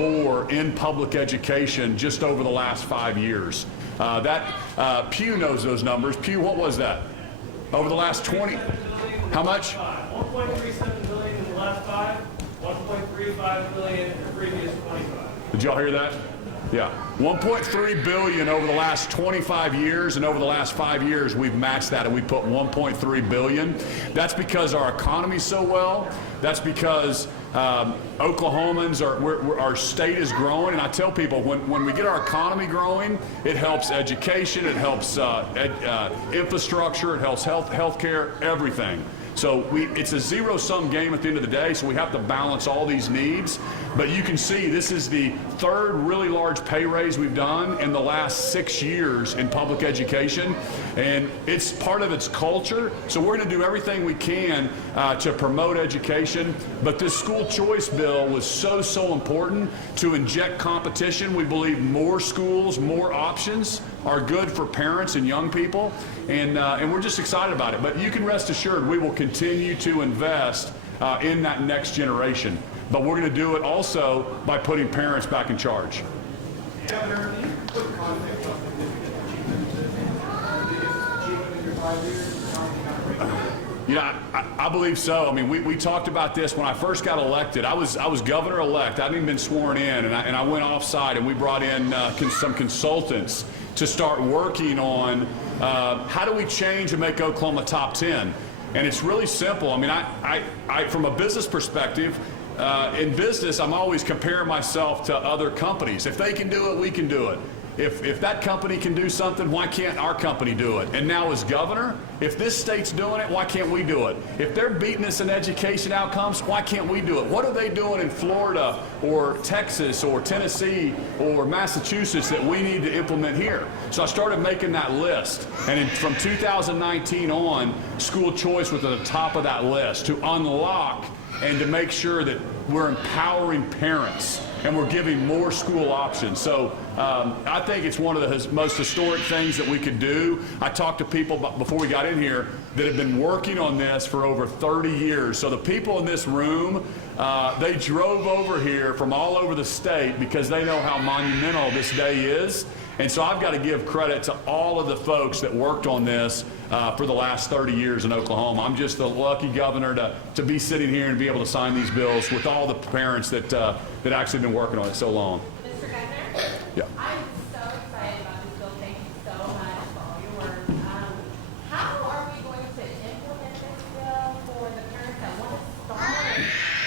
4 in public education just over the last 5 years. Pew knows those numbers. Pew, what was that? Over the last 20, how much? 1.37 billion in the last 5, 1.35 billion in the previous 25. Did y'all hear that? Yeah, 1.3 billion over the last 25 years, and over the last 5 years we've matched that and we put 1.3 billion. That's because our economy's so well. That's because Oklahomans our state is growing, and I tell people when we get our economy growing, it helps education, it helps infrastructure, it helps healthcare, everything. So it's a zero-sum game at the end of the day, so we have to balance all these needs. But you can see this is the 3rd really large pay raise we've done in the last 6 years in public education, and it's part of its culture. So we're going to do everything we can to promote education. But this school choice bill was so important to inject competition. We believe more schools, more options are good for parents and young people, and we're just excited about it. But you can rest assured we will continue to invest in that next generation. But we're going to do it also by putting parents back in charge. Governor, can you put context on significant achievements? Achievement in your 5 years? Yeah, I believe so. I mean, we talked about this when I first got elected. I was governor-elect. I hadn't even been sworn in, and I went off-site, and we brought in some consultants to start working on how do we change and make Oklahoma top 10. And it's really simple. I mean, I from a business perspective, in business, I'm always comparing myself to other companies. If they can do it, we can do it. If that company can do something, why can't our company do it? And now as governor, if this state's doing it, why can't we do it? If they're beating us in education outcomes, why can't we do it? What are they doing in Florida or Texas or Tennessee or Massachusetts that we need to implement here? So I started making that list. And from 2019 on, school choice was at the top of that list to unlock and to make sure that we're empowering parents and we're giving more school options. So I think it's one of the most historic things that we could do. I talked to people before we got in here that have been working on this for over 30 years. So the people in this room, they drove over here from all over the state because they know how monumental this day is. And so I've got to give credit to all of the folks that worked on this for the last 30 years in Oklahoma. I'm just a lucky governor to be sitting here and be able to sign these bills with all the parents that actually been working on it so long. Mr. Governor? Yeah. I'm so excited about this bill. Thank you so much for all your work. How are we going to implement this bill for the parents that want to start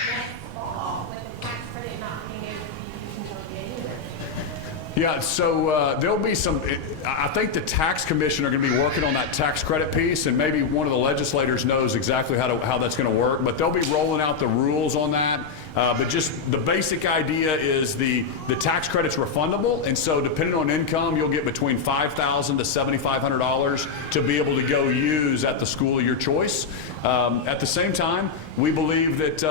next fall with the tax credit not being able to be used until the end of this year? Yeah, so there'll be some, I think the tax commission are going to be working on that tax credit piece, and maybe one of the legislators knows exactly how that's going to work, but they'll be rolling out the rules on that. But just the basic idea is the tax credit's refundable, and so depending on income, you'll get between $5,000 to $7,500 to be able to go use at the school of your choice. At the same time, we believe that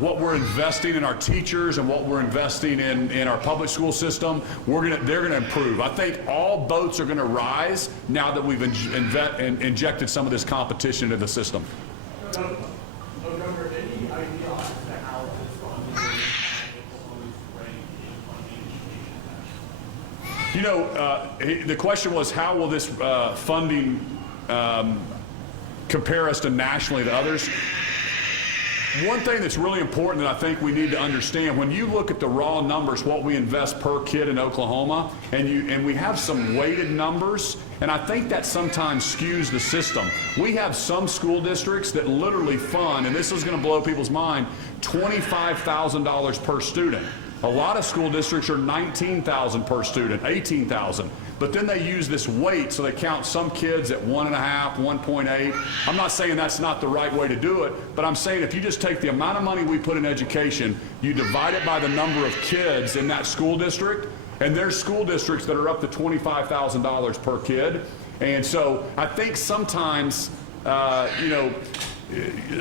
what we're investing in our teachers and what we're investing in our public school system, they're going to improve. I think all boats are going to rise now that we've injected some of this competition into the system. Governor, any idea as to how this funding is ranked? You know, the question was, how will this funding compare us to nationally to others? One thing that's really important that I think we need to understand, when you look at the raw numbers, what we invest per kid in Oklahoma, and we have some weighted numbers, and I think that sometimes skews the system. We have some school districts that literally fund, and this is going to blow people's mind, $25,000 per student. A lot of school districts are $19,000 per student, $18,000. But then they use this weight, so they count some kids at 1.5, 1.8. I'm not saying that's not the right way to do it, but I'm saying if you just take the amount of money we put in education, you divide it by the number of kids in that school district, and there's school districts that are up to $25,000 per kid. And so I think sometimes, you know,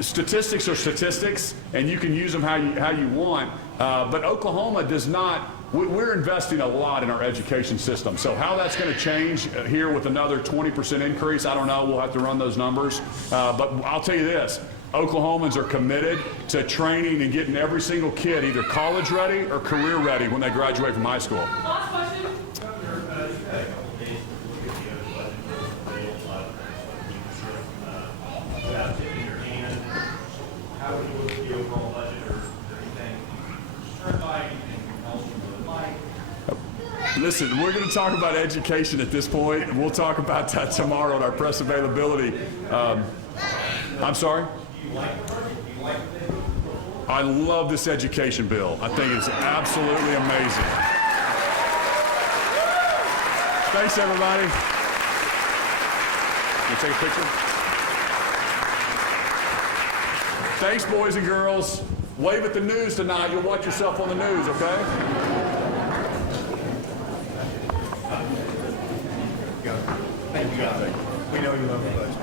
statistics are statistics, and you can use them how you want. But Oklahoma does not. We're investing a lot in our education system. So how that's going to change here with another 20% increase, I don't know. We'll have to run those numbers. But I'll tell you this: Oklahomans are committed to training and getting every single kid either college ready or career ready when they graduate from high school. Last question. Governor, you've had a couple of days to look at the budget bills, a lot of leadership, without tipping your hand. How would you look at the overall budget, or anything concerned by, anything else you would like? Listen, we're going to talk about education at this point, and we'll talk about that tomorrow at our press availability. I'm sorry? I love this education bill. I think it's absolutely amazing. Thanks, everybody. You take a picture? Thanks, boys and girls. Wave at the news tonight. You'll watch yourself on the news, okay? Thank you, God. We know you love the budget.